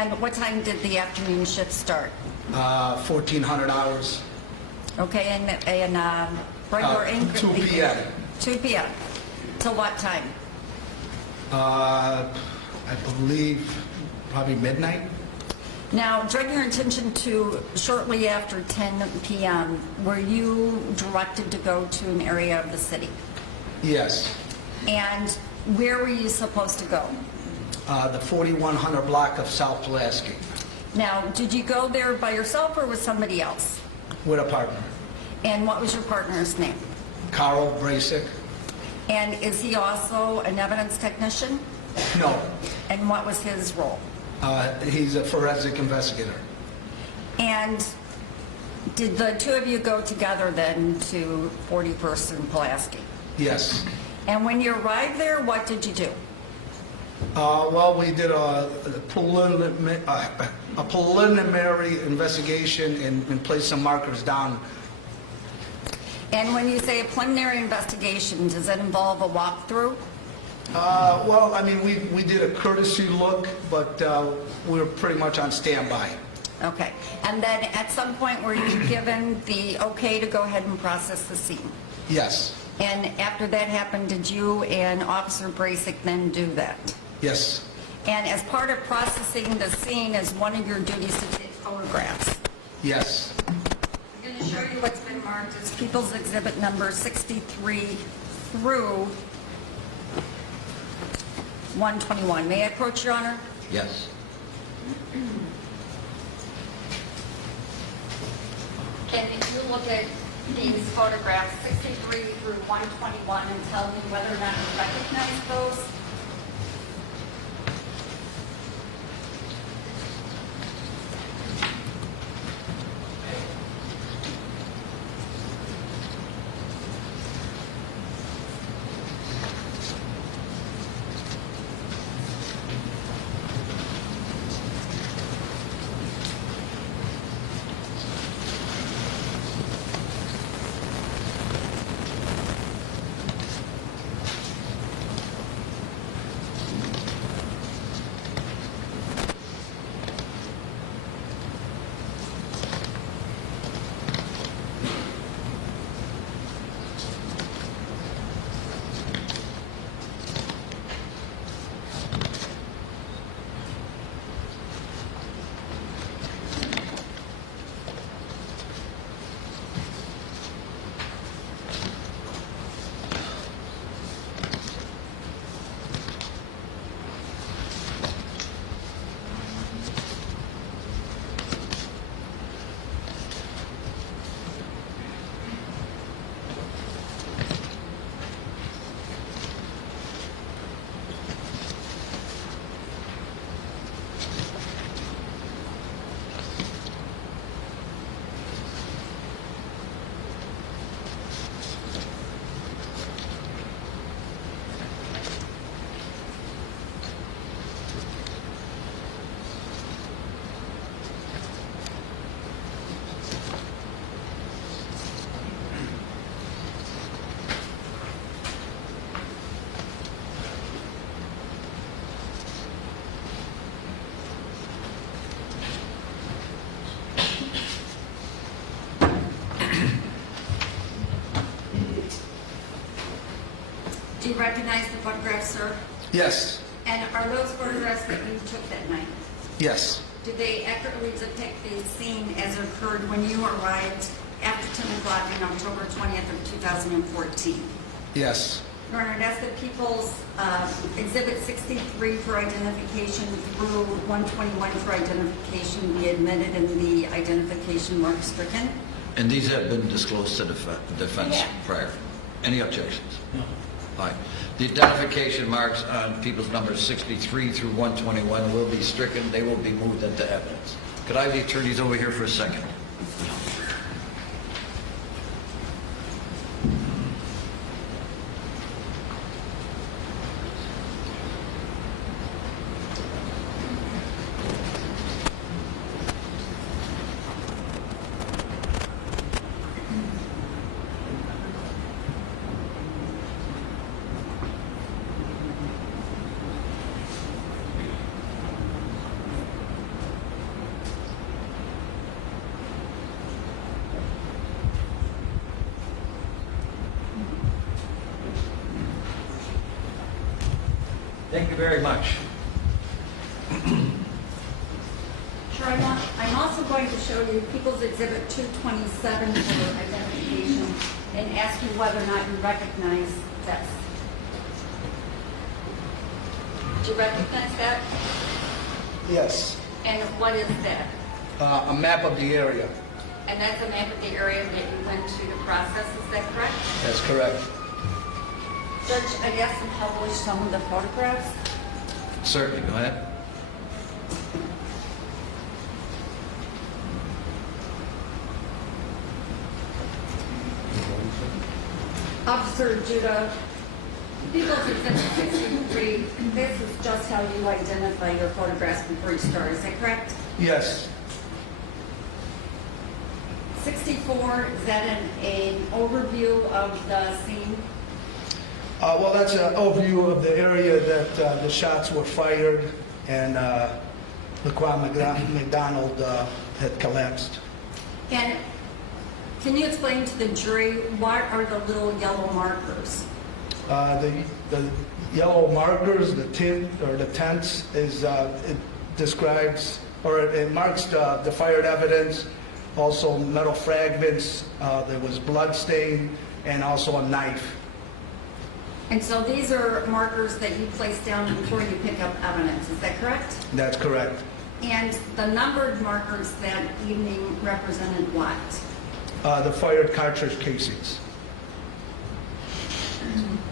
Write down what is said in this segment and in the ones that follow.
And what time did the afternoon shift start? 1,400 hours. Okay, and regular 2 p.m. 2 p.m. Till what time? I believe probably midnight. Now, during your intention to shortly after 10 p.m., were you directed to go to an area of the city? Yes. And where were you supposed to go? The 4100 block of South Pulaski Now, did you go there by yourself or with somebody else? with a partner, And what was your partner's name? Carl Brasic. And is he also an evidence technician? No, And what was his role? he's a forensic investigator. And did the two of you go together then to 41st and Pulaski? Yes. And when you arrived there, what did you do? Well, we did a preliminary investigation and placed some markers down. And when you say a preliminary investigation, does that involve a walkthrough? Well, I mean, we did a courtesy look, but we were pretty much on standby. Okay. And then at some point were you given the okay to go ahead and process the scene? Yes. And after that happened, did you and Officer Brasic then do that? Yes. And as part of processing the scene, is one of your duties to take photographs? Yes. I'm going to show you what's been marked as People's Exhibit number 63 through 121. May I approach, Your Honor? Yes. Can you look at these photographs, 63 through 121, and tell me whether or not you recognize those? Do you recognize the photographs, sir? Yes. And are those photographs that you took that night? Yes. Did they accurately depict the scene as it occurred when you arrived after 10 o'clock on October 20th of 2014? Yes. Your Honor, that's the People's Exhibit 63 for identification through 121 for identification be admitted and the identification mark stricken. And these have been disclosed to the defense Yeah. prior. Any objections? No. Fine. The identification marks on people's numbers 63 through 121 will be stricken. They will be moved into evidence. Could I have the attorneys over here for a second? Thank you very much. Sure, I'm also going to show you People's Exhibit 227 for identification and ask you whether or not you recognize this. Do you recognize that? Yes. And what is that? A map of the area. And that's a map of the area that you went to process, is that correct? That's correct. Judge, I asked to publish some of the photographs. Certainly, go ahead. Officer Judeh, People's Exhibit 63, this is just how you identify your photographs before you start, is that correct? Yes. 64, is that an overview of the scene? Well, that's an overview of the area that the shots were fired and Laquan McDonald had collapsed. And can you explain to the jury what are the little yellow markers? The yellow markers, the tint or the tents, is it describes or it marks the fired evidence. Also, metal fragments. There was blood stain and also a knife. And so these are markers that you place down before you pick up evidence, is that correct? That's correct. And the numbered markers that evening represented what? The fired cartridge casings.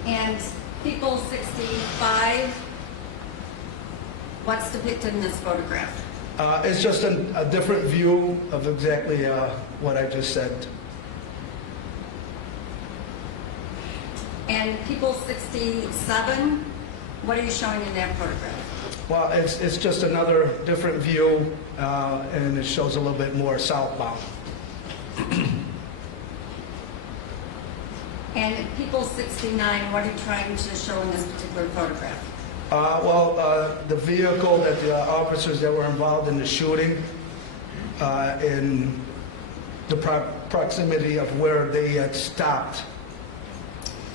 And People 65, what's depicted in this photograph? It's just a different view of exactly what I just said. And People 67, what are you showing in that photograph? Well, it's just another different view, and it shows a little bit more southbound. And People 69, what are you trying to show in this particular photograph? The vehicle that the officers that were involved in the shooting, in the proximity of where they had stopped.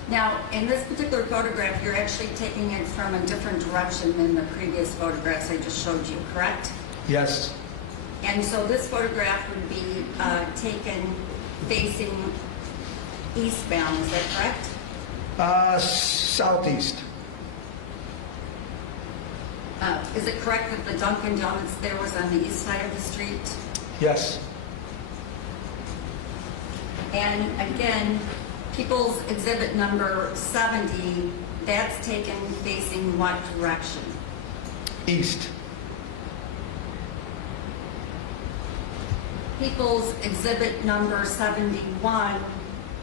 Now, in this particular photograph, you're actually taking it from a different direction than the previous photographs I just showed you, correct? Yes, And so this photograph would be taken facing eastbound, is that correct? southeast. Is it correct that the Dunkin' Donuts there was on the east side of the street? Yes, And again, People's Exhibit number 70, that's taken facing what direction? east. People's Exhibit number 71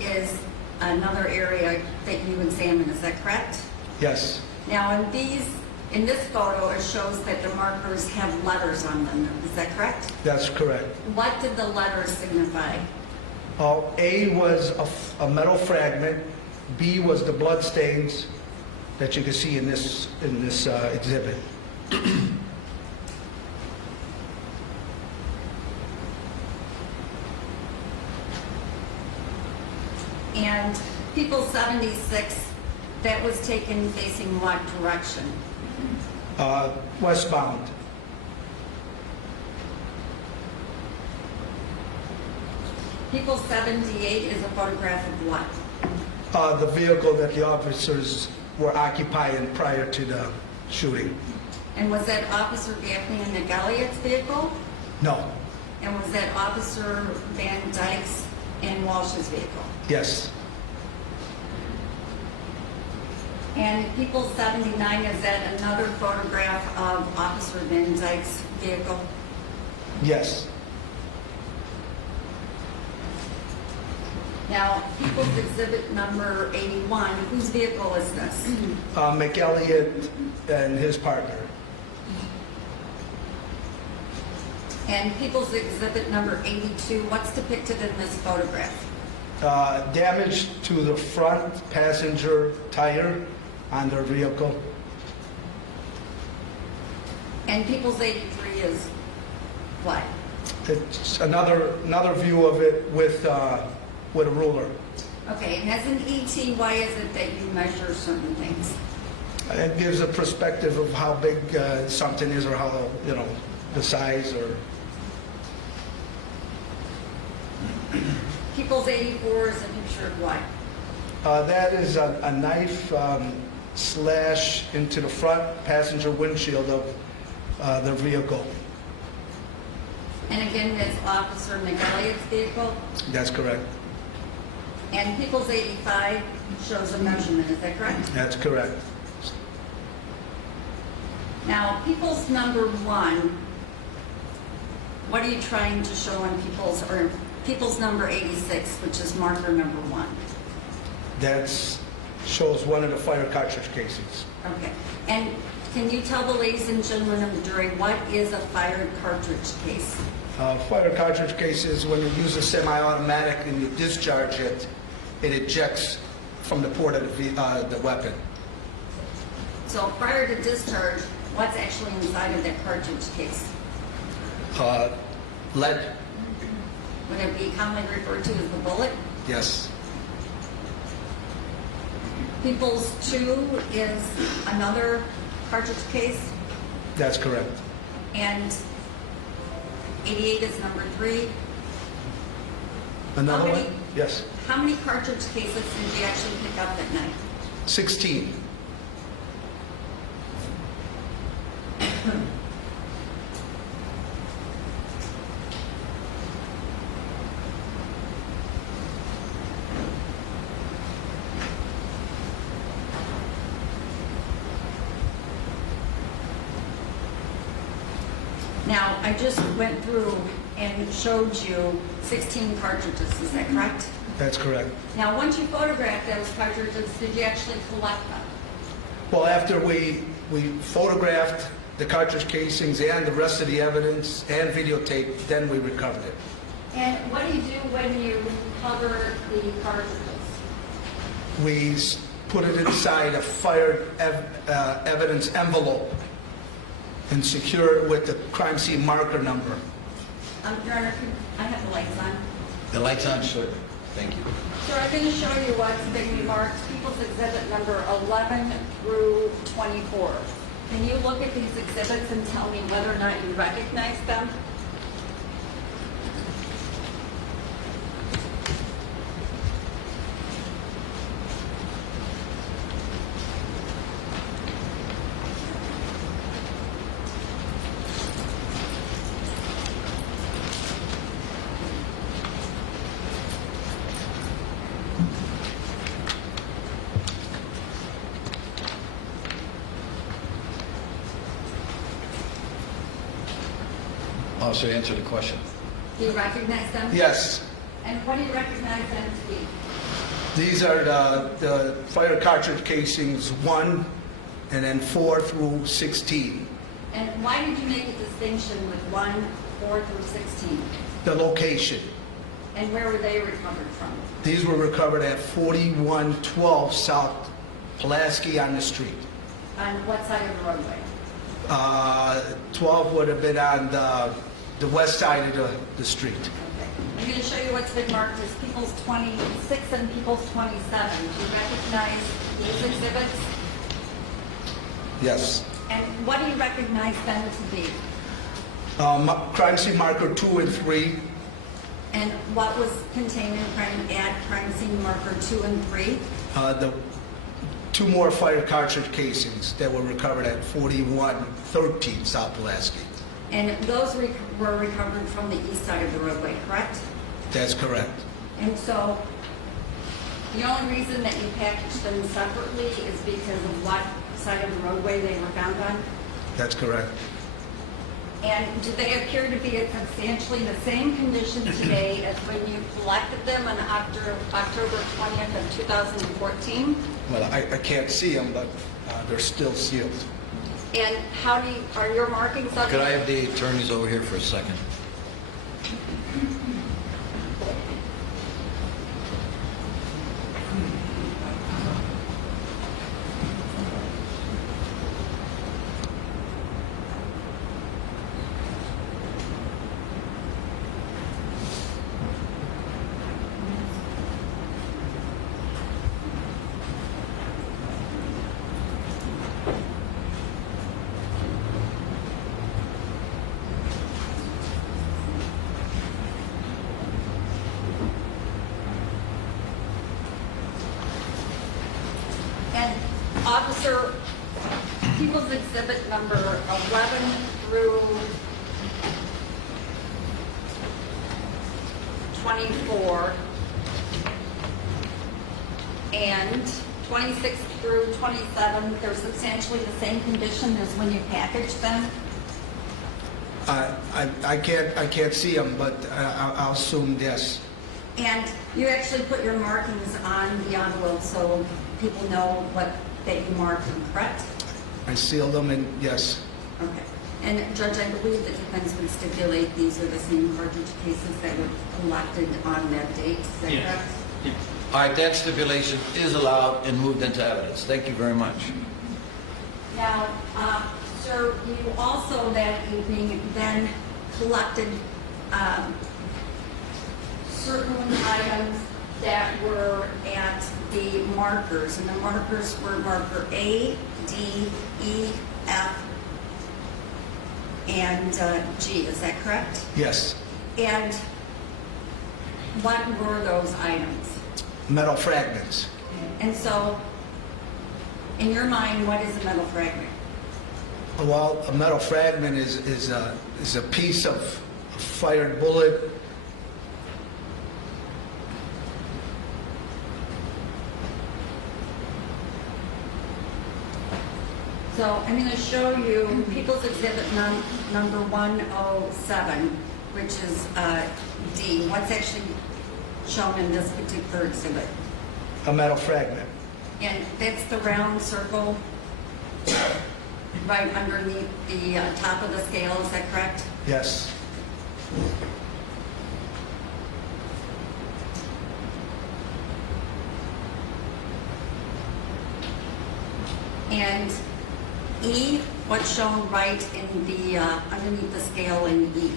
is another area that you examined, is that correct? Yes, Now, in this photo, it shows that the markers have letters on them, is that correct? that's correct. What did the letters signify? A was a metal fragment. B was the blood stains that you can see in this exhibit. And People 76, that was taken facing what direction? Westbound. People 78 is a photograph of what? The vehicle that the officers were occupying prior to the shooting. And was that Officer Gaffney and Elliott's vehicle? No. And was that Officer Van Dyke's and Walsh's vehicle? Yes. And People 79, is that another photograph of Officer Van Dyke's vehicle? Yes. Now, People's Exhibit number 81, whose vehicle is this? McElliott and his partner. And People's Exhibit number 82, what's depicted in this photograph? Damage to the front passenger tire on their vehicle. And People's 83 is what? It's another view of it with a ruler. Okay, and as an ET, why is it that you measure certain things? It gives a perspective of how big something is, or how, you know, the size, or... People's 84 is a picture of what? That is a knife slash into the front passenger windshield of the vehicle. And again, it's Officer McElliott's vehicle. That's correct. And People's 85 shows a measurement, is that correct? That's correct. Now, People's number 1, what are you trying to show on People's number 86, which is marker number 1? That shows one of the fire cartridge casings. Okay. And can you tell the ladies and gentlemen of the jury what is a fired cartridge case? Fire cartridge case is when you use a semi-automatic and you discharge it, it ejects from the port of the weapon. So prior to discharge, what's actually inside of that cartridge case? Lead? Would it be commonly referred to as the bullet? Yes. People's 2 is another cartridge case, That's correct. and 88 is number 3. Another How many? one? Yes. How many cartridge cases did you actually pick up that night? 16. Now, I just went through and showed you 16 cartridges, is that correct? That's correct. Now, once you photographed those cartridges, did you actually collect them? Well, after we photographed the cartridge casings and the rest of the evidence and videotape, then we recovered it. And what do you do when you recover the cartridges? We put it inside a fired evidence envelope and secure it with the crime scene marker number. Your Honor, I have the lights on. The light's on, sir. Thank you. So I'm going to show you what's been marked, People's Exhibit number 11 through 24. Can you look at these exhibits and tell me whether or not you recognize them? Also answer the question. Do you recognize them? Yes. And what do you recognize them to be? These are the fire cartridge casings 1 and then 4 through 16. And why did you make a distinction with 1, 4 through 16? The location. And where were they recovered from? These were recovered at 4112 South Pulaski on the street. On what side of the roadway? 12 would have been on the west side of the street. Okay. I'm going to show you what's been marked as People's 26 and People's 27. Do you recognize these exhibits? Yes. And what do you recognize them to be? Crime scene marker 2 and 3. And what was contained in crime scene marker 2 and 3? The 2 more fire cartridge casings that were recovered at 4113 South Pulaski. And those were recovered from the east side of the roadway, correct? That's correct. And so the only reason that you packaged them separately is because of what side of the roadway they were found on? That's correct. And do they appear to be in substantially the same condition today as when you collected them on October 20th of 2014? Well, I can't see them, but they're still sealed. And how are your markings on Could I have the attorneys over here for a second? Officer, People's Exhibit number 11 through 24 and 26 through 27, they're substantially the same condition as when you packaged them? I can't see them, but I'll assume yes. And you actually put your markings on the envelope so people know what that you marked them, correct? I sealed them and yes. Okay. And Judge, I believe the defense would stipulate these are the same cartridge cases that were collected on that date, is that Yes. correct? Yes. All right, that stipulation is allowed and moved into evidence. Thank you very much. Now, sir, you also that evening then collected certain items that were at the markers, and the markers were marker A, D, E, F, and G, is that correct? Yes. And what were those items? Metal fragments. And so, in your mind, what is a metal fragment? Well, a metal fragment is a piece of fired bullet. So I'm going to show you People's Exhibit number 107, which is D. What's actually shown in this particular exhibit? A metal fragment. And that's the round circle right underneath the top of the scale, is that correct? Yes. And E, what's shown right in the underneath the scale in E?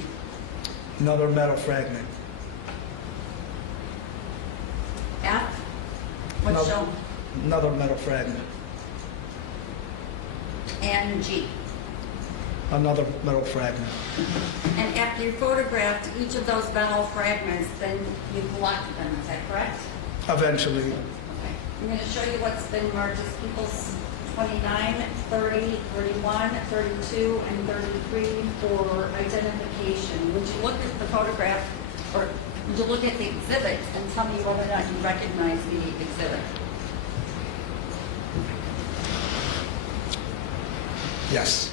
Another metal fragment. F, what's shown? Another metal fragment. And G. Another metal fragment. And after you photographed each of those metal fragments, then you collected them, is that correct? Eventually. Okay. I'm going to show you what's been marked as People's 29, 30, 31, 32, and 33 for identification. Would you look at the photograph, or would you look at the exhibit and tell me whether or not you recognize the exhibit? Yes.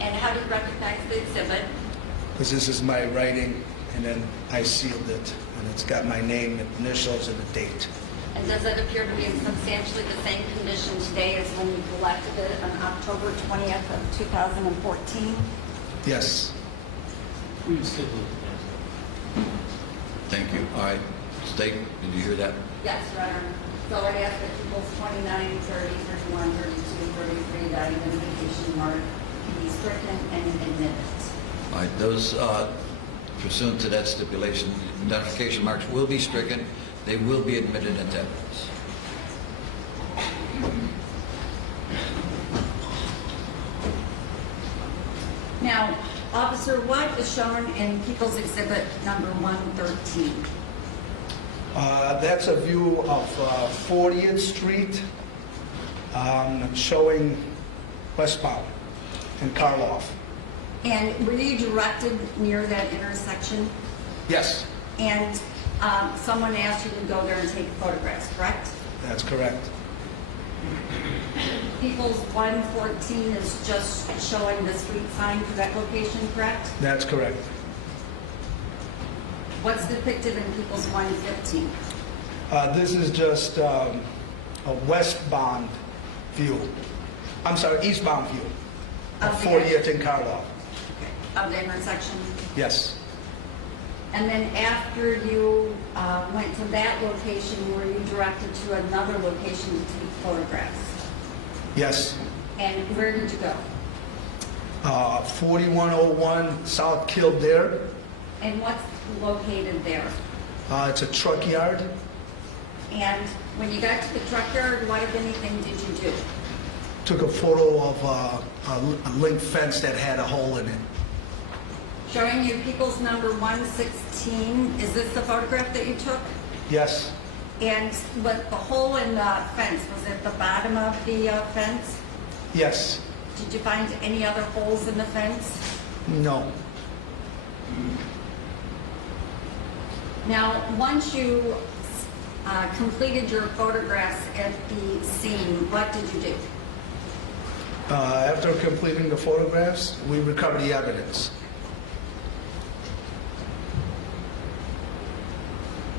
And how do you recognize the exhibit? Because this is my writing, and then I sealed it, and it's got my name, initials, and the date. And does it appear to be in substantially the same condition today as when you collected it on October 20th of 2014? Yes. We would still look at Thank you. All right, State, did you hear that? Yes, Your Honor. So I'd ask that people's 29, 30, 31, 32, 33, that identification mark be stricken and admitted. All right, those pursuant to that stipulation, identification marks will be stricken. They will be admitted into evidence. Now, Officer, what is shown in People's Exhibit number 113? That's a view of 40th Street, showing westbound in Karloff. And were you directed near that intersection? Yes, And someone asked you to go there and take photographs, correct? that's correct. People's 114 is just showing the street sign for that location, correct? That's correct. What's depicted in People's 115? This is just a westbound view. I'm sorry, eastbound view of Of the 40th and Karloff. Of the intersection? Yes, And then after you went to that location, were you directed to another location to take photographs? yes. And where did you go? 4101 South Kildare. And what's located there? It's a truck yard. And when you got to the truck yard, what, if anything, did you do? Took a photo of a link fence that had a hole in it. Showing you People's number 116. Is this the photograph that you took? Yes, And but the hole in the fence, was it the bottom of the fence? Yes. Did you find any other holes in the fence? No. Now, once you completed your photographs at the scene, what did you do? After completing the photographs, we recovered the evidence.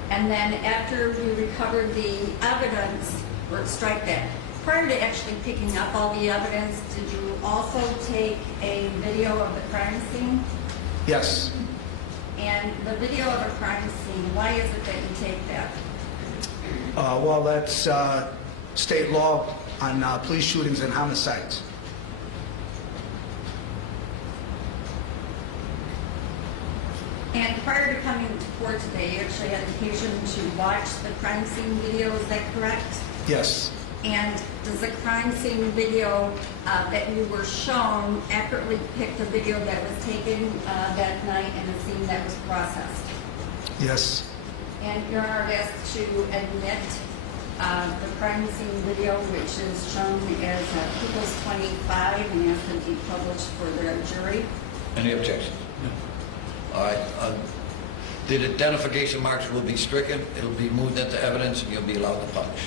And then after you recovered the evidence, or strike that, prior to actually picking up all the evidence, did you also take a video of the crime scene? Yes. And the video of a crime scene, why is it that you take that? Well, that's state law on police shootings and homicides. And prior to coming to court today, you actually had occasion to watch the crime scene video, is that correct? Yes. And does the crime scene video that you were shown accurately depict the video that was taken that night and the scene that was processed? Yes. And you're asked to admit the crime scene video, which is shown as People's 25 and has to be published for the jury. Any objections? All right. The identification marks will be stricken. It'll be moved into evidence, and you'll be allowed to publish.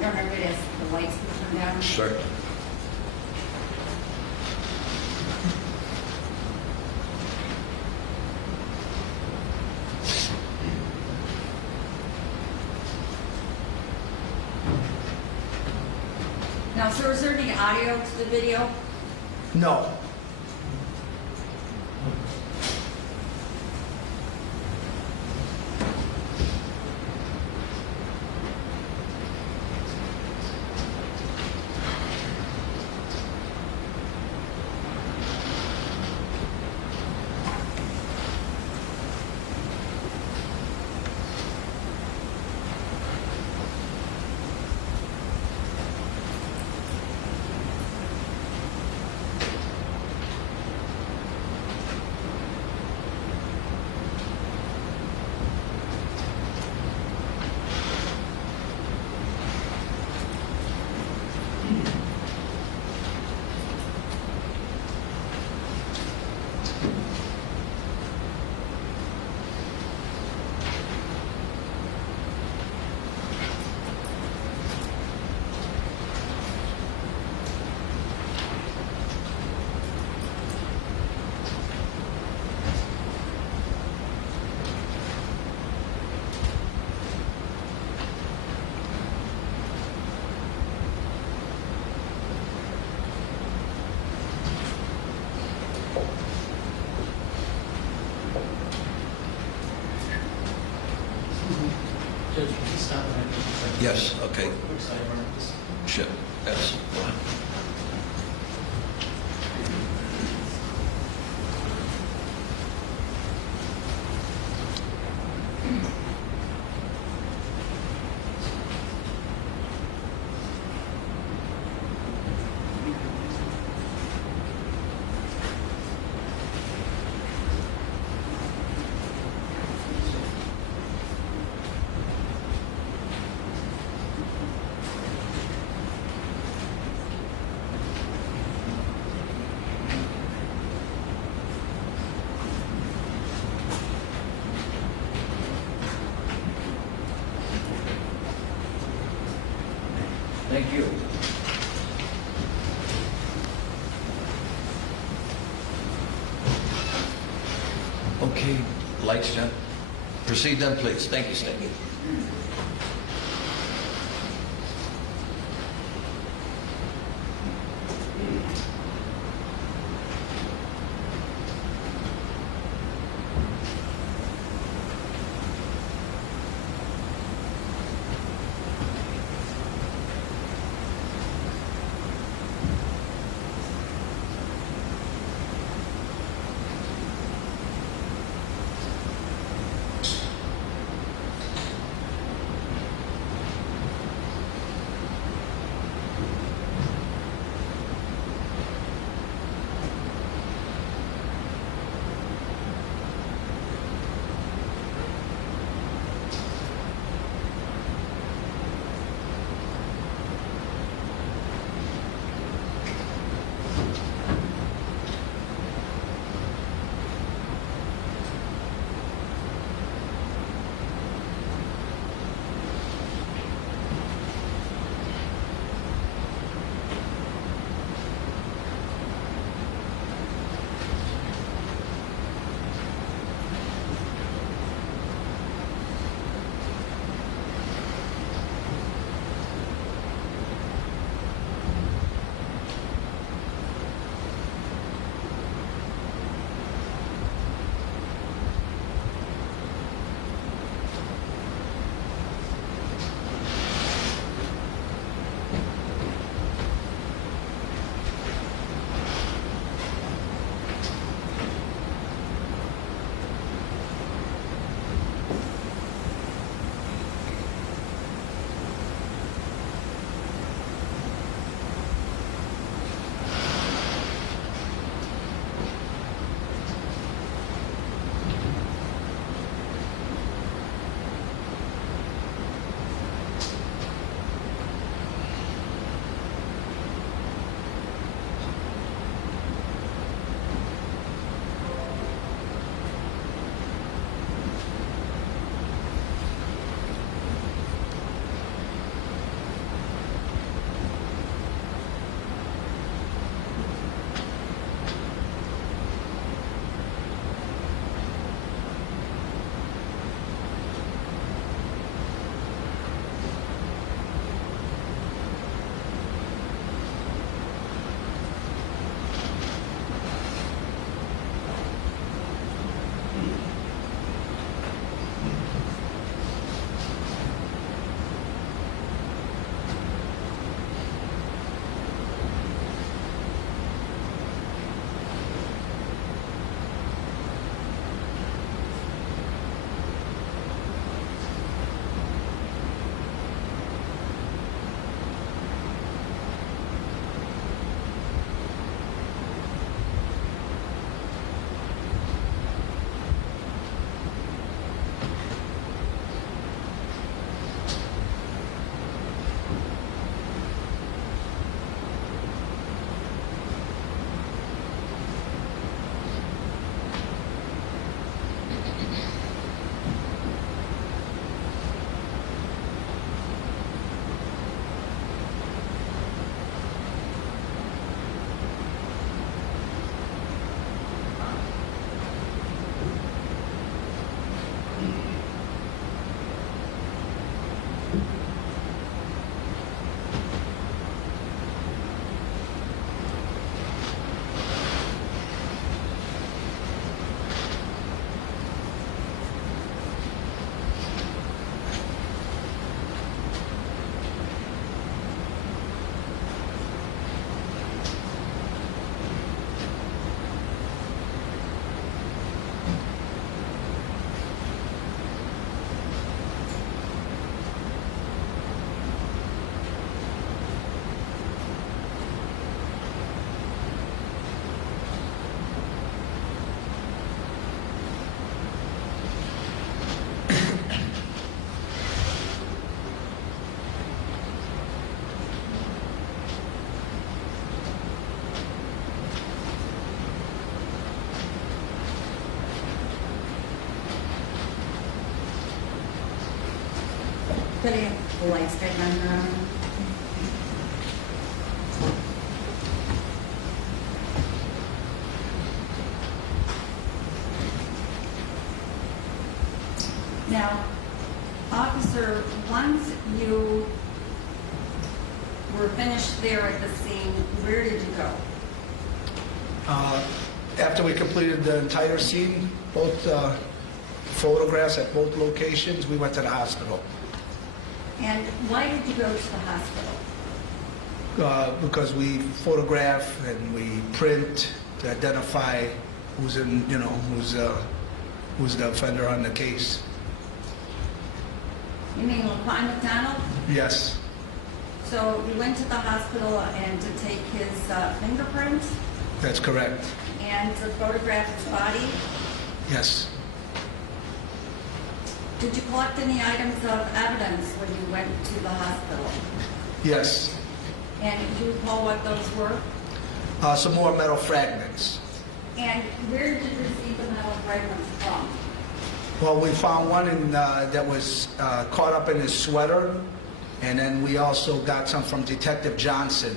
You're going to ask the lights to turn down. Certainly. Now, sir, is there any audio to the video? No. Judge, can you stop that? Yes, okay. Quick sidebar. This- Shit. Yes. Thank you. Okay, lights, John. Proceed then, please. Thank you, Stan. Could I have the lights back on? Now, officer, once you were finished there at the scene, where did you go? After we completed the entire scene, both photographs at both locations, we went to the hospital. And why did you go to the hospital? Because we photograph and we print to identify who's who's the offender on the case. You mean LaQuan McDonald? Yes, So you went to the hospital and to take his fingerprint that's correct. and to photograph his body? Yes. Did you collect any items of evidence when you went to the hospital? Yes. And do you recall what those were? Some more metal fragments. And where did you receive the metal fragments from? Well, we found one that was caught up in his sweater, and then we also got some from Detective Johnson.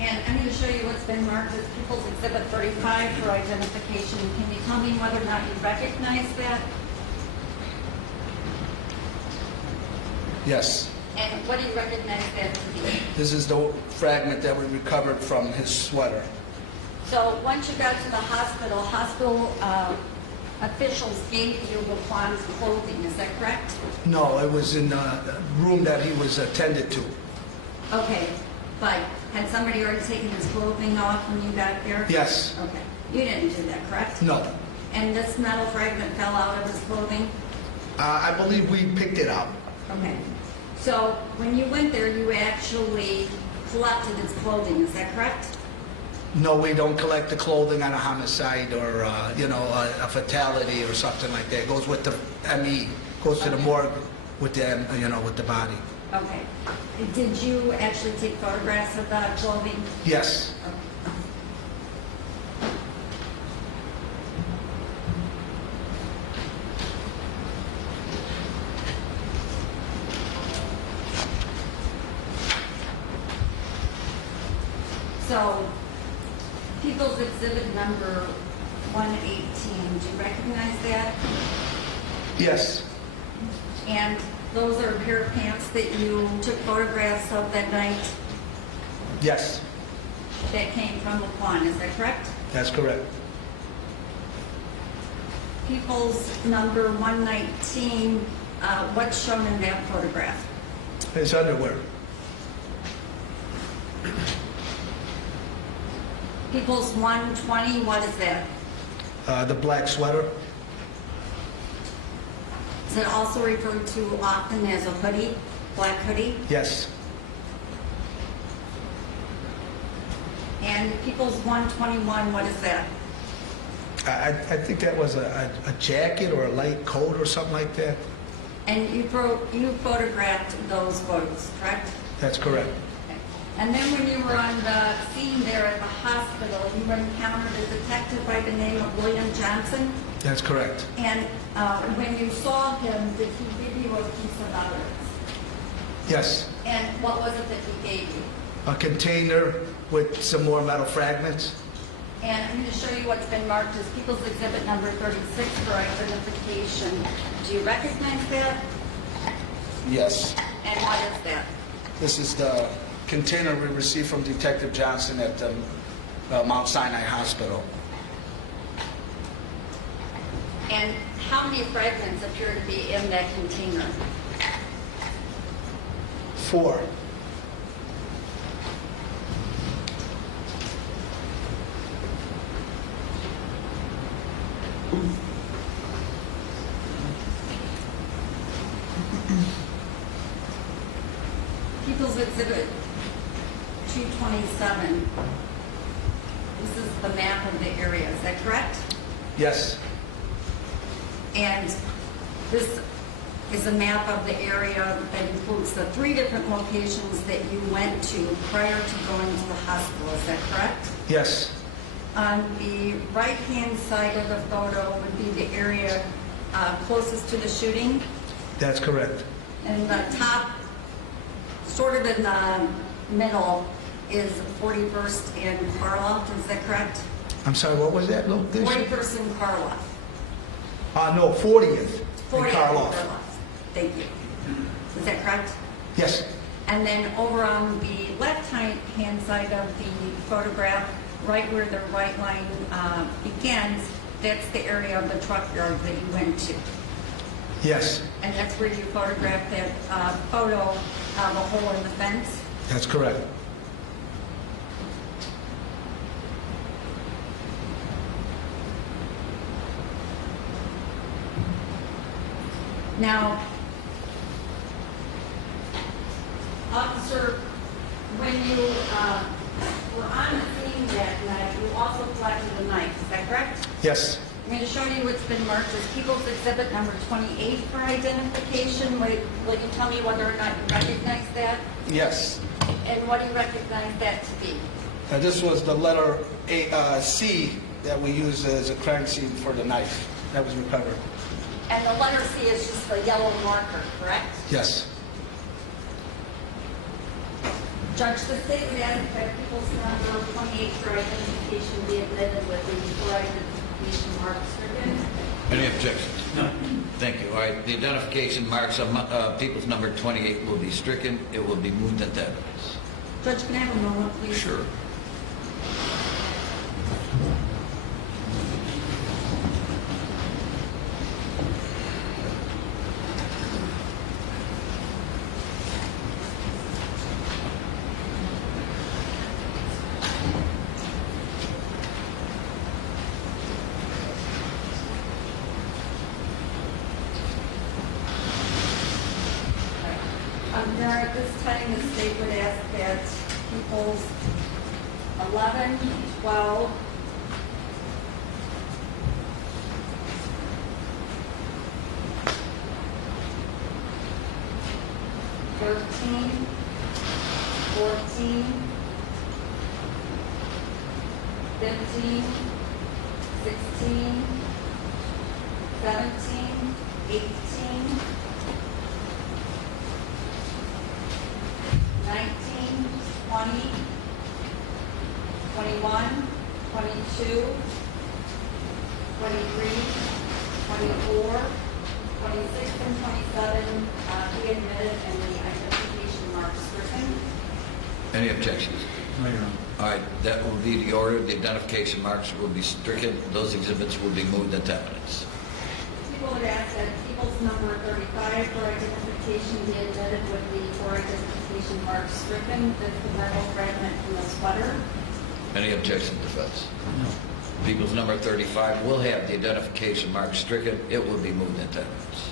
And I'm going to show you what's been marked as People's Exhibit 35 for identification. Can you tell me whether or not you recognize that? Yes. And what do you recognize that to be? This is the fragment that we recovered from his sweater. So once you got to the hospital officials gave you LaQuan's clothing, is that correct? No, it was in the room that he was attended to. Okay, but had somebody already taken his clothing off when you got there? Yes. Okay, you didn't do that, correct? No. And this metal fragment fell out of his clothing? I believe we picked it up. Okay. So when you went there, you actually collected his clothing, is that correct? No, we don't collect the clothing on a homicide or, a fatality or something like that. It goes with the ME, goes to the morgue with the, with the body. Okay. Did you actually take photographs of the clothing? Yes. So, People's Exhibit number 118, do you recognize that? Yes. And those are a pair of pants that you took photographs of that night Yes, that came from LaQuan, is that correct? that's correct. People's number 119, what's shown in that photograph? His underwear. People's 120, what is that? The black sweater. Is it also referred to often as a hoodie, black hoodie? Yes. And People's 121, what is that? I think that was a jacket or a light coat or something like that. And you photographed those photos, correct? That's correct. Okay. And then when you were on the scene there at the hospital, you encountered a detective by the name of William Johnson. That's correct. And when you saw him, did he give you a piece of evidence? Yes. And what was it that he gave you? A container with some more metal fragments. And I'm going to show you what's been marked as People's Exhibit number 36 for identification. Do you recognize that? Yes. And what is that? This is the container we received from Detective Johnson at Mount Sinai Hospital. And how many fragments appear to be in that container? 4. People's Exhibit 227. This is the map of the area, is that correct? Yes. And this is a map of the area that includes the 3 different locations that you went to prior to going to the hospital, is that correct? Yes. On the right-hand side of the photo would be the area closest to the shooting. That's correct. And the top, sort of in the middle, is 41st and Karloff, is that correct? I'm sorry, what was that location? 41st and Karloff. No, 40th in 40th and Karloff. Thank you. Is that correct? Yes, And then over on the left-hand side of the photograph, right where the right line begins, that's the area of the truck yard that you went to. yes, And that's where you photographed that photo of a hole in the fence. that's correct. Now, officer, when you were on the scene that night, you also collected a knife, is that correct? Yes, I'm going to show you what's been marked as People's Exhibit number 28 for identification. Will you tell me whether or not you recognize that? yes. And what do you recognize that to be? This was the letter C that we used as a crime scene for the knife that was recovered. And the letter C is just the yellow marker, correct? Yes. Judge, the state would ask that People's number 28 for identification be admitted with the for identification mark stricken. Any objections? No. Thank you. All right, the identification marks on people's number 28 will be stricken. It will be moved into evidence. Judge, can I have a moment, please? Sure. There at this time, the state would ask that People's 11, 12, 13, 14, 15, 16, 17, 18, 19, 20, 21, 22, 23, 24, 26, and 27 be admitted and the identification mark stricken. Any objections? No, Your Honor. All right, that will be the order. The identification marks will be stricken. Those exhibits will be moved into evidence. People would ask that People's number 35 for identification be admitted with the for identification mark stricken, that's the metal fragment from the sweater. Any objection, defense? No. People's number 35 will have the identification mark stricken. It will be moved into evidence.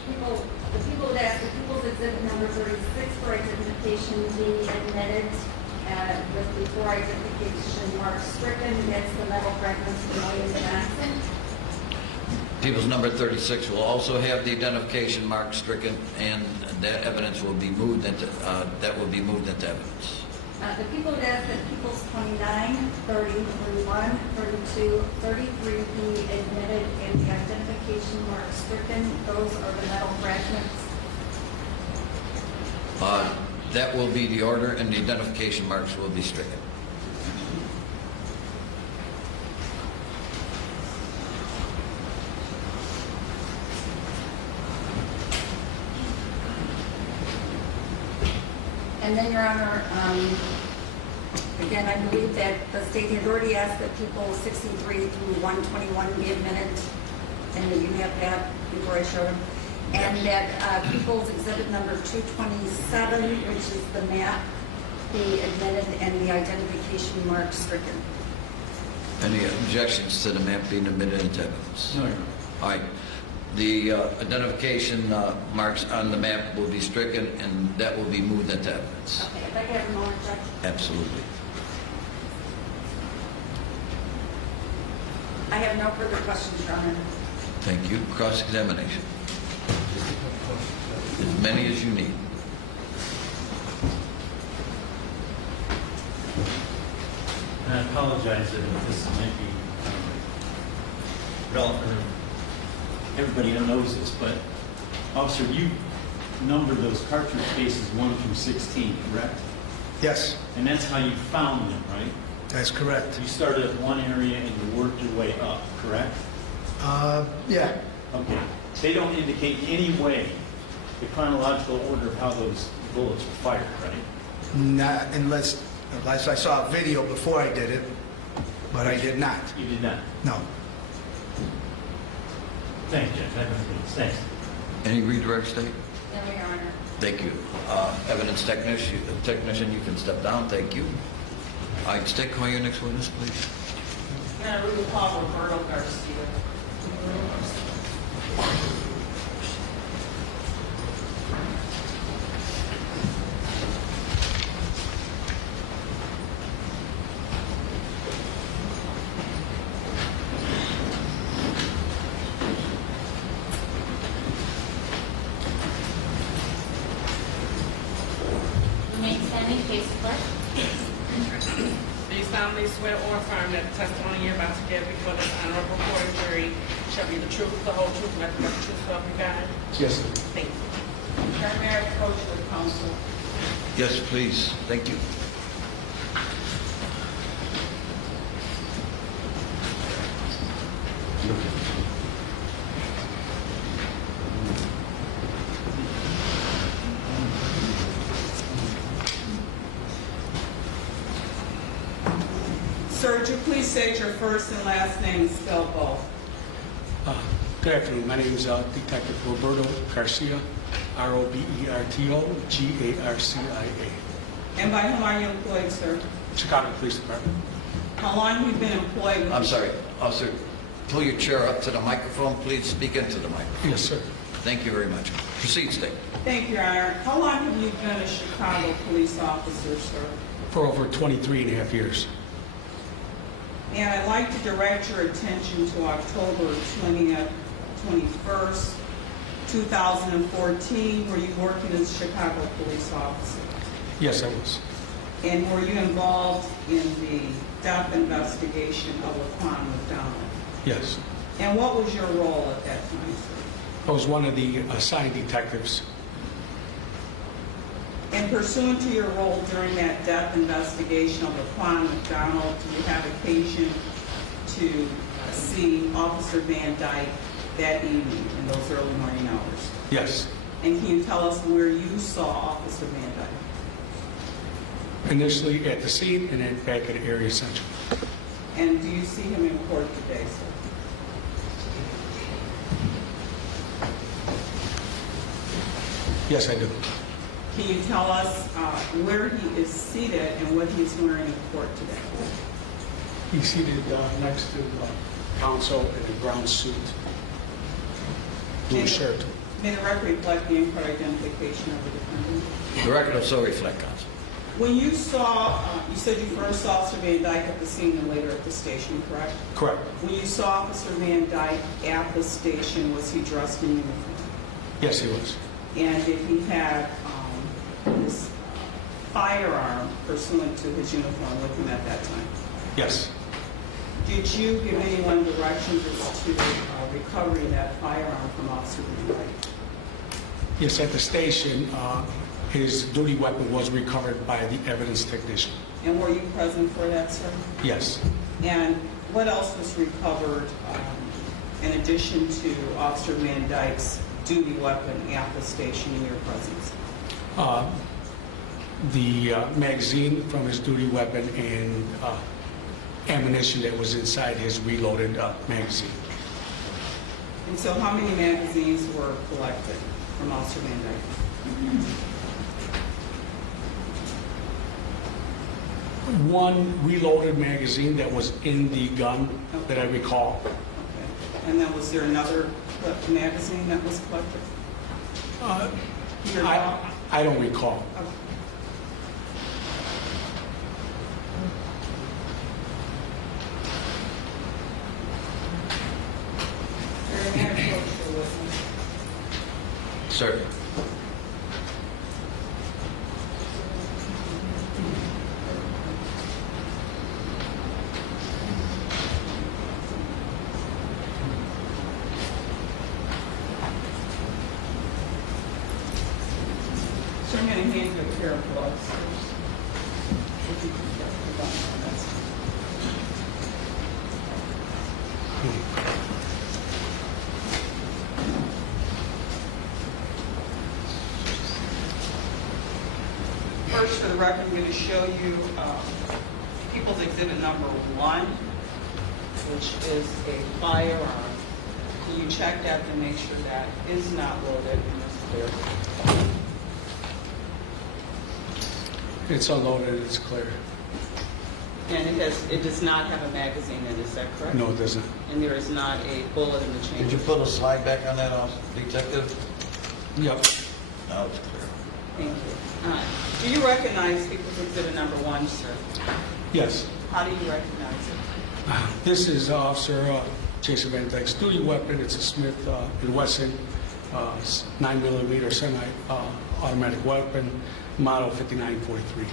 The people would ask that People's exhibit number 36 for identification be admitted with the for identification mark stricken, that's the metal fragments from William Johnson. People's number 36 will also have the identification mark stricken, and that evidence will be moved into evidence. The people would ask that People's 29, 30, 31, 32, 33 be admitted and the identification mark stricken. Those are the metal fragments. That will be the order, and the identification marks will be stricken. And then, Your Honor, again, I believe that the state had already asked that people 63 through 121 be admitted, and that you have that before I show them. And that People's Exhibit number 227, which is the map, be admitted and the identification mark stricken. Any objections to the map being admitted into evidence? No, Your Honor. All right. The identification marks on the map will be stricken, and that will be moved into evidence. Okay, if I could have a moment, Judge. Absolutely. I have no further questions, Your Honor. Thank you. Cross-examination. As many as you need. And I apologize if this might be relevant. Everybody knows this, but Officer, you numbered those cartridge cases 1 through 16, correct? Yes, And that's how you found them, right? that's correct. You started at one area and you worked your way up, correct? Yeah, Okay. They don't indicate any way the chronological order of how those bullets were fired, right? not unless I saw a video before I did it, but I did not. You did not. No. Thanks, Judge. That concludes. Thanks. Any redirect, State? No, Your Honor. Thank you. Evidence technician, you can step down. Thank you. All right, State, call your next witness, please. Now, we will call Roberto Garcia. Remain standing, face the clerk. Do you solemnly swear or affirm that the testimony you're about to give before this honorable court and jury shall be the truth, the whole truth, and nothing but the truth, so help you God? Yes, sir. Thank you. Attorney Mary, approach the counsel. Yes, please. Thank you. Sir, would you please state your first and last name and spell both? Good afternoon. My name is Detective Roberto Garcia, Roberto Garcia. And by whom are you employed, sir? Chicago Police Department. How long have you been employed with I'm sorry, officer, pull your chair up to the microphone, please speak into the microphone. Yes, sir. Thank you very much. Proceed, State. Thank you, Your Honor. How long have you been a Chicago police officer, sir? For over 23 and a half years. And I'd like to direct your attention to October 20th, 21st, 2014, were you working as a Chicago police officer? Yes, I was. And were you involved in the death investigation of Laquan McDonald? Yes. And what was your role at that time, sir? I was one of the assigned detectives. And pursuant to your role during that death investigation of Laquan McDonald, do you have occasion to see Officer Van Dyke that evening in those early morning hours? Yes. And can you tell us where you saw Officer Van Dyke? Initially at the scene and then back at the area center. And do you see him in court today, sir? Yes, I do. Can you tell us where he is seated and what he is wearing in court today? He's seated next to counsel in a brown suit, blue shirt. May the record reflect the in-court identification of the defendant? The record will so reflect, counsel. When you saw, you said you first saw Officer Van Dyke at the scene and later at the station, correct? Correct. When you saw Officer Van Dyke at the station, was he dressed in uniform? Yes, he was. And if he had his firearm pursuant to his uniform with him at that time? Yes. Did you give anyone directions as to recovering that firearm from Officer Van Dyke? Yes, at the station, his duty weapon was recovered by the evidence technician. And were you present for that, sir? Yes. And what else was recovered in addition to Officer Van Dyke's duty weapon at the station in your presence? The magazine from his duty weapon and ammunition that was inside his reloaded magazine. And so how many magazines were collected from Officer Van Dyke? One reloaded magazine that was in the gun that I recall. Okay. And then was there another magazine that was collected? Your dog? I don't recall. Okay. Sir, may I approach your witness? Sir. pair of gloves. If you can get the gun, that's First, for the record, I'm going to show you People's Exhibit number 1, which is a firearm. Can you check that to make sure that is not loaded in this clear? It's unloaded, it's clear. And it does not have a magazine in it, is that correct? No, it doesn't. And there is not a bullet in the chamber? Did you put a slide back on that, Detective? Yep. Now it's clear. Thank you. Do you recognize People's Exhibit number 1, sir? Yes. How do you recognize it? This is Officer Jason Van Dyke's duty weapon. It's a Smith & Wesson 9mm semi-automatic weapon, model 5943.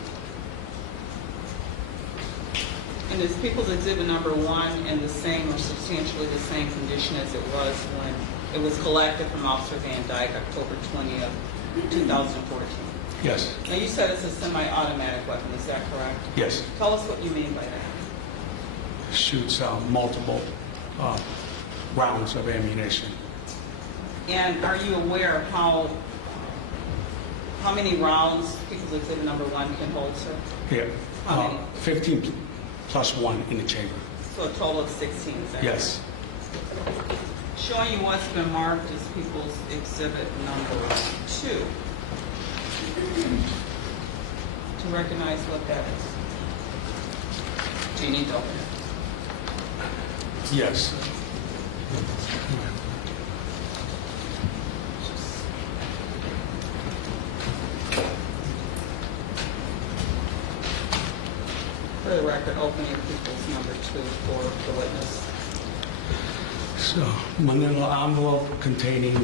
And is People's Exhibit number 1 in the same or substantially the same condition as it was when it was collected from Officer Van Dyke October 20th, 2014? Yes. Now, you said it's a semi-automatic weapon, is that correct? Yes. Tell us what you mean by that. Shoots multiple rounds of ammunition. And are you aware of how many rounds People's Exhibit number 1 can hold, sir? Yeah. How many? 15 plus 1 in the chamber. So a total of 16, is that Yes. correct? Showing you what's been marked as People's Exhibit number 2. To recognize what that is. Do you need to open it? Yes. For the record, open your People's number 2 for the witness. So, manila envelope containing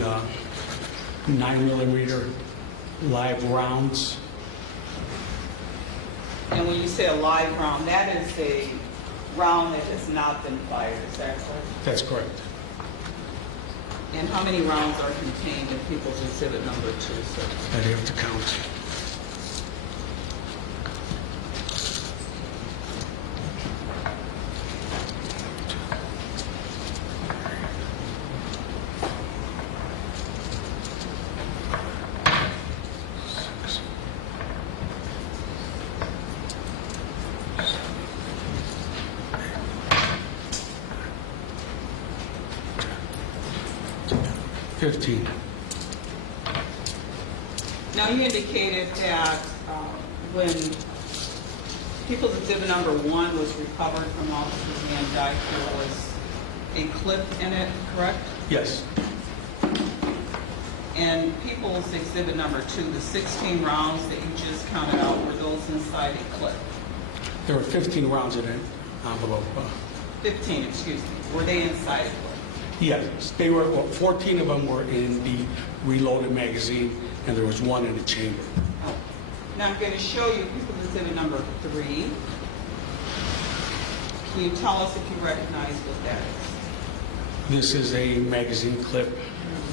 9mm live rounds. And when you say a live round, that is a round that has not been fired, is that correct? That's correct. And how many rounds are contained in People's Exhibit number 2, sir? I'd have to count. Now, you indicated that when People's Exhibit number 1 was recovered from Officer Van Dyke, there was a clip in it, correct? Yes. And People's Exhibit number 2, the 16 rounds that you just counted out, were those inside a clip? There were 15 rounds in an envelope. 15, excuse me. Were they inside a clip? Yes, they were. 14 of them were in the reloaded magazine, and there was 1 in the chamber. Now I'm going to show you People's Exhibit number 3. Can you tell us if you recognize what that is? This is a magazine clip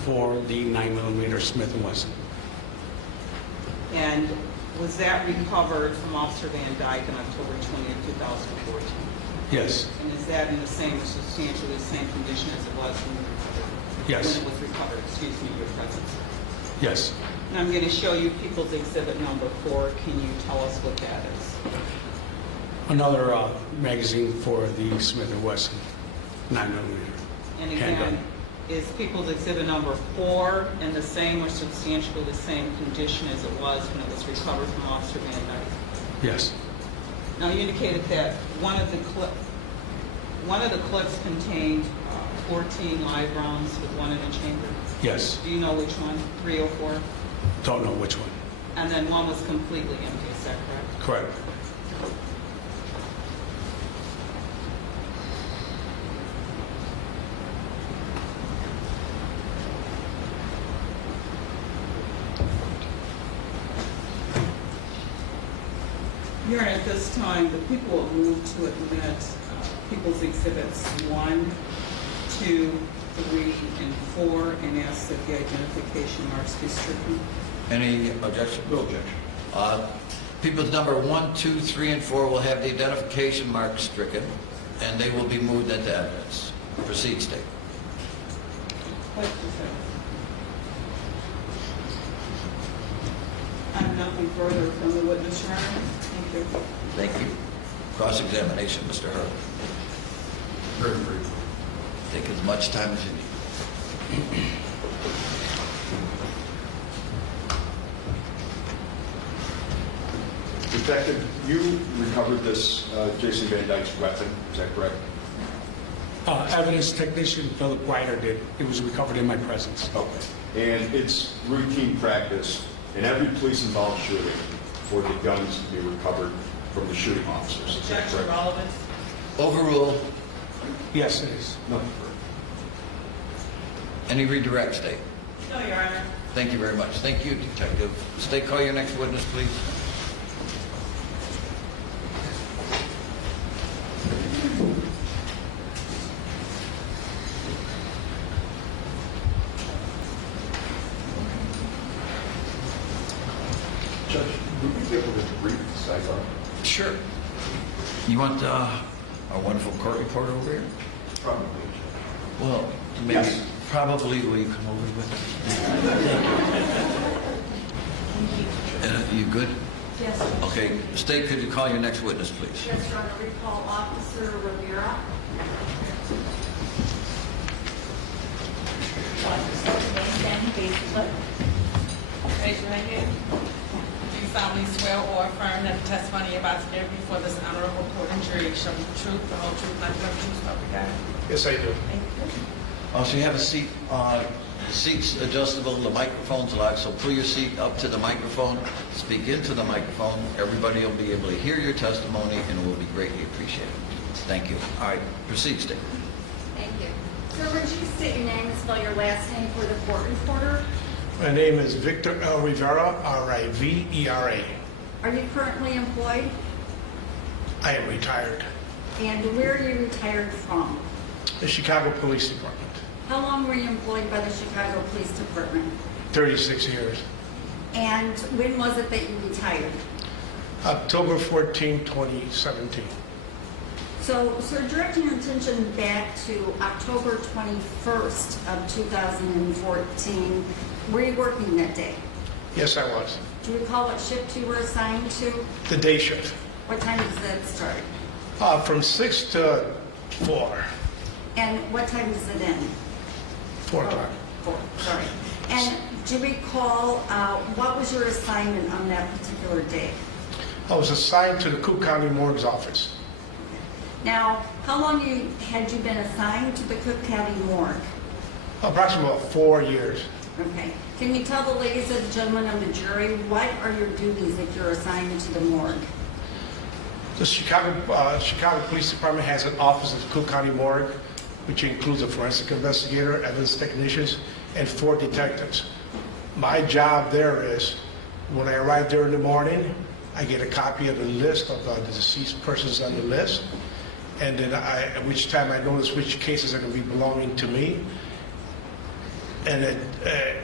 for the 9mm Smith & Wesson. And was that recovered from Officer Van Dyke on October 20th, 2014? Yes. And is that in the same or substantially the same condition as it was when it was recovered? Yes. When it was recovered, excuse me, your presence. Yes. And I'm going to show you People's Exhibit number 4. Can you tell us what that is? Another magazine for the Smith & Wesson 9mm. And again, is People's Exhibit number 4 in the same or substantially the same condition as it was when it was recovered from Officer Van Dyke? Yes. Now, you indicated that one of the clips contained 14 live rounds with 1 in the chamber. Yes. Do you know which one? 3 or 4? Don't know which one. And then one was completely empty, is that correct? Correct. Your Honor, at this time, the people will move to admit People's Exhibits 1, 2, 3, and 4, and ask that the identification marks be stricken. Any objection? No objection. People's number 1, 2, 3, and 4 will have the identification marks stricken, and they will be moved into evidence. Proceed, State. Questions, sir? I have nothing further from the witness, Your Honor. Thank you. Thank you. Cross-examination, Mr. Hurley. Very brief. Take as much time as you need. Detective, you recovered this Jason Van Dyke's weapon, is that correct? Evidence technician Philip Ryder did. It was recovered in my presence. Okay. And it's routine practice in every police-involved shooting for the guns to be recovered from the shooting officers. Is that Objection, correct? relevance. Overrule. Yes, it is. No. Any redirect, State? No, Your Honor. Thank you very much. Thank you, Detective. State, call your next witness, please. Judge, would we be able to brief the sidebar? Sure. You want our wonderful court reporter over here? Probably. Well, maybe, Yes. probably will you come over with us? You good? Yes. Okay. State, could you call your next witness, please? Yes, Your Honor. Recall Officer Rivera. Remain standing, face the clerk. Raise your right hand. Do you solemnly swear or affirm that the testimony you're about to give before this honorable court and jury shall be the truth, the whole truth, nothing but the truth, so help you God? Yes, I do. Thank you. Also, you have a seat. The seat's adjustable. The microphone's locked, so pull your seat up to the microphone. Speak into the microphone. Everybody will be able to hear your testimony, and it will be greatly appreciated. Thank you. All right, proceed, State. Thank you. Sir, would you state your name and spell your last name for the court reporter? My name is Victor L. Rivera, R-I-V-E-R-A. Are you currently employed? I am retired. And where are you retired from? The Chicago Police Department, How long were you employed by the Chicago Police Department? 36 years. And when was it that you retired? October 14, 2017. So, sir, directing your attention back to October 21st of 2014, were you working that day? Yes, I was. Do you recall what shift you were assigned to? The day shift, What time does that start? from 6 to 4, And what time does it end? 4 o'clock. 4, sorry. And do you recall what was your assignment on that particular day? I was assigned to the Cook County Morgue's office. Now, how long had you been assigned to the Cook County Morgue? Approximately about 4 years. Okay. Can you tell the ladies and gentlemen of the jury what are your duties if you're assigned to the morgue? The Chicago Police Department has an office at the Cook County Morgue, which includes a forensic investigator, evidence technicians, and 4 detectives. My job there is, when I arrive there in the morning, I get a copy of the list of the deceased persons on the list, and then at which time I notice which cases are going to be belonging to me. And then,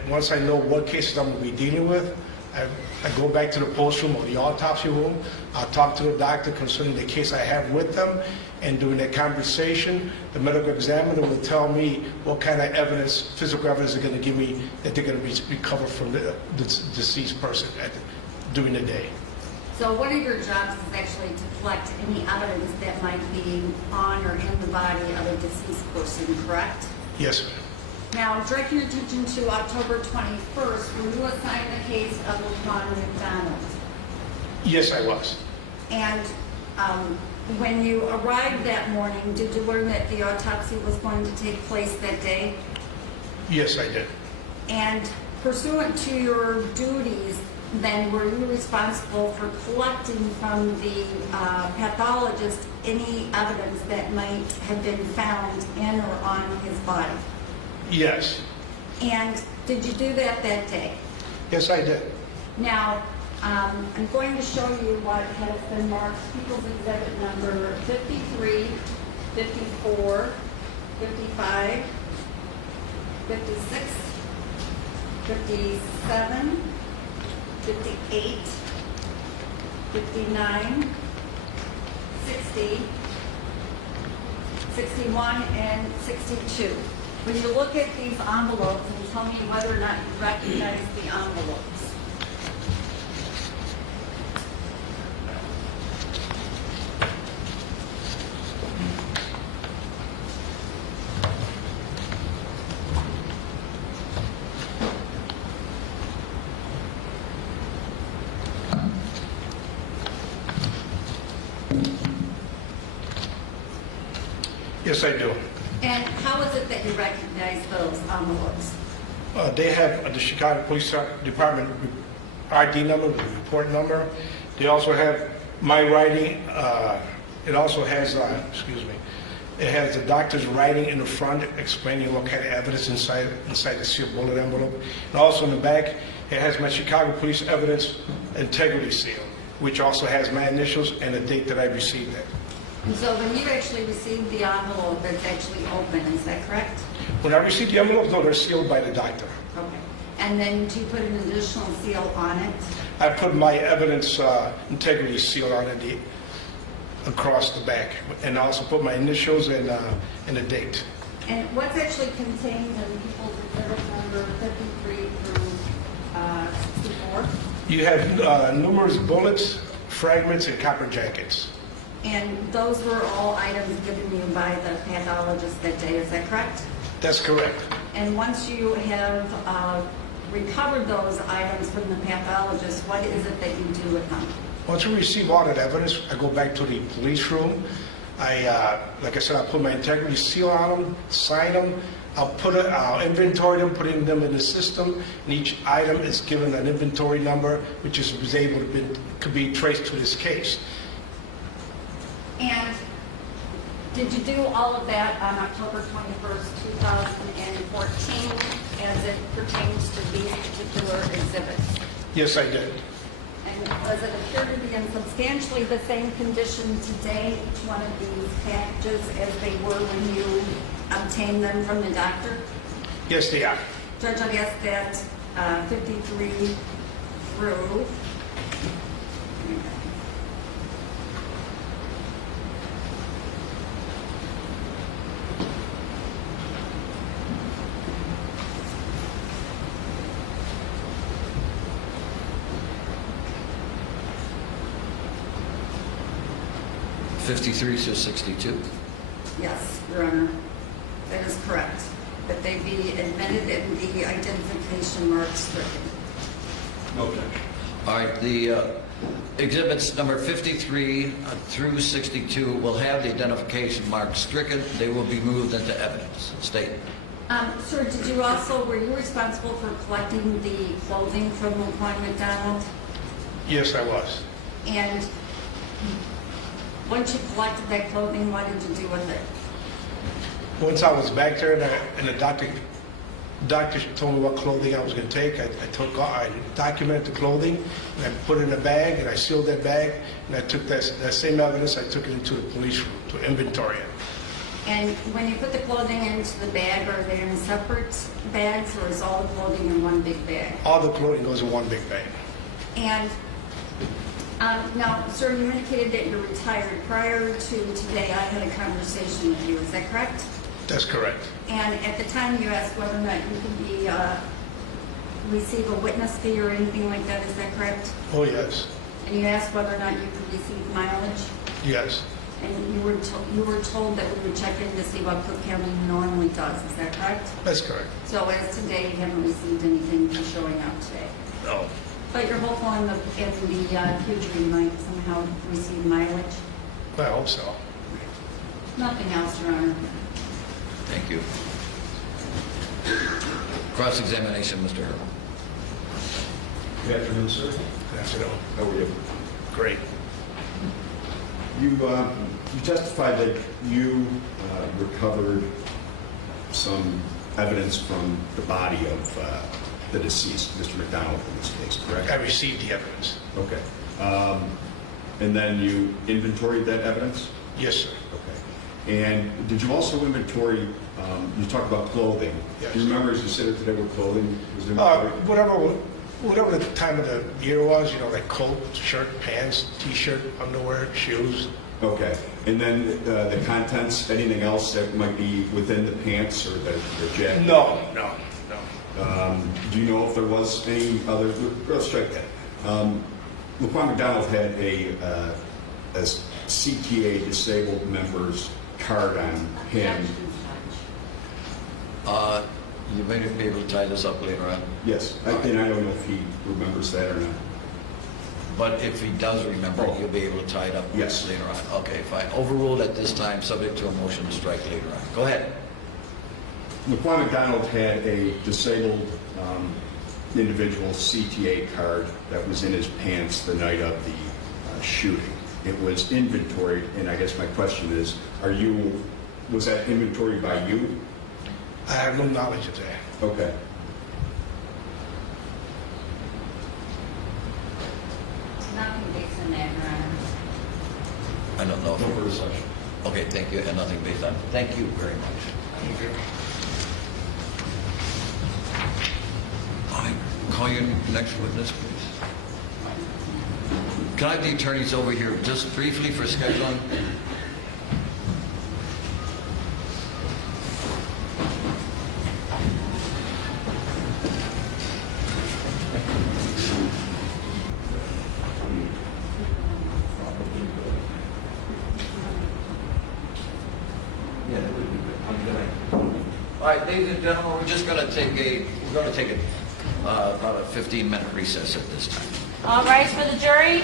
once I know what cases I'm going to be dealing with, I go back to the post room or the autopsy room. I'll talk to the doctor concerning the case I have with them, and during that conversation, the medical examiner will tell me what kind of evidence, physical evidence, they're going to give me that they're going to recover from the deceased person during the day. So one of your jobs is actually to collect any evidence that might be on or in the body of a deceased person, correct? Yes, ma'am. Now, direct your attention to October 21st, when you assigned the case of LaQuan McDonald. Yes, I was. And when you arrived that morning, did you learn that the autopsy was going to take place that day? Yes, I did. And pursuant to your duties, then were you responsible for collecting from the pathologist any evidence that might have been found in or on his body? Yes. And did you do that day? Yes, I did. Now, I'm going to show you what has been marked People's Exhibit number 53, 54, 55, 56, 57, 58, 59, 60, 61, and 62. When you look at these envelopes, and tell me whether or not you recognize the envelopes. Yes, I do. And how is it that you recognize those envelopes? They have the Chicago Police Department ID number, the report number. They also have my writing. It also has, it has the doctor's writing in the front explaining what kind of evidence inside the sealed bullet envelope. And also in the back, it has my Chicago Police Evidence Integrity Seal, which also has my initials and the date that I received it. And so when you actually received the envelope, it's actually open, is that correct? When I received the envelopes, no, they're sealed by the doctor. Okay. And then do you put an additional seal on it? I put my evidence integrity seal on it across the back, and also put my initials and the date. And what's actually contained in people's exhibit number 53 through 64? You have numerous bullets, fragments, and copper jackets. And those were all items given you by the pathologist that day, is that correct? That's correct. And once you have recovered those items from the pathologist, what is it that you do with them? Once we receive all that evidence, I go back to the police room. Like I said, I'll put my integrity seal on them, sign them. I'll inventory them, putting them in the system, and each item is given an inventory number, which is able to could be traced to this case. And did you do all of that on October 21st, 2014, as it pertains to these particular exhibits? Yes, I did. And does it appear to be in substantially the same condition today, each one of these packages, as they were when you obtained them from the doctor? Yes, they are. Judge, I've asked that 53 through. 53 to 62. Yes, Your Honor, that is correct. That they be admitted and the identification marks stricken. No objection. All right, the exhibits number 53 through 62 will have the identification mark stricken. They will be moved into evidence. Statement. Sir, were you responsible for collecting the clothing from LaQuan McDonald? Yes, I was. And once you collected that clothing, what did you do with it? Once I was back there and the doctor told me what clothing I was going to take, I documented the clothing, and I put it in a bag, and I sealed that bag, and I took that same evidence, I took it into the police room to inventory it. And when you put the clothing into the bag, are they in separate bags, or is all the clothing in one big bag? All the clothing goes in one big bag. And now, sir, you indicated that you're retired. Prior to today, I had a conversation with you. Is that correct? That's correct. And at the time, you asked whether or not you could receive a witness fee or anything like that. Is that correct? Oh, yes. And you asked whether or not you could receive mileage. Yes. And you were told that we would check in to see what Cook County normally does. Is that correct? That's correct. So as today, you haven't received anything for showing up today. No. But you're hopeful in the future you might somehow receive mileage? I hope so. Nothing else, Your Honor. Thank you. Cross-examination, Mr. Herb. Good afternoon, sir. Good afternoon. How are you? Great. You testified that you recovered some evidence from the body of the deceased, Mr. McDonald, in this case, correct? I received the evidence. Okay. And then you inventoried that evidence? Yes, sir. Okay. And did you also inventory, you talked about clothing. Yes. Do you remember as you said it today what clothing was inventoried? Whatever whatever the time of the year was, you know, like coat, shirt, pants, T-shirt, underwear, shoes. Okay. And then the contents, anything else that might be within the pants or the jacket? No. Do you know if there was any other? Let's strike that. LaQuan McDonald had a CTA disabled member's card on him. You may be able to tie this up later on. Yes, and I don't know if he remembers that or not. But if he does remember, you'll be able to tie it up Yes. later on. Okay, fine. Overruled at this time, subject to a motion to strike later on. Go ahead. LaQuan McDonald had a disabled individual CTA card that was in his pants the night of the shooting. It was inventoried, and I guess my question is, was that inventoried by you? I have no knowledge of that. Okay. Nothing based on that, Your Honor. I don't know. Okay, thank you, and nothing based on. Thank you very much. Thank you. I call your next witness, please. Can I have the attorneys over here just briefly for scheduling? Yeah, that would be good. All right, ladies and gentlemen, we're going to take about a 15-minute recess at this time. All rise for the jury.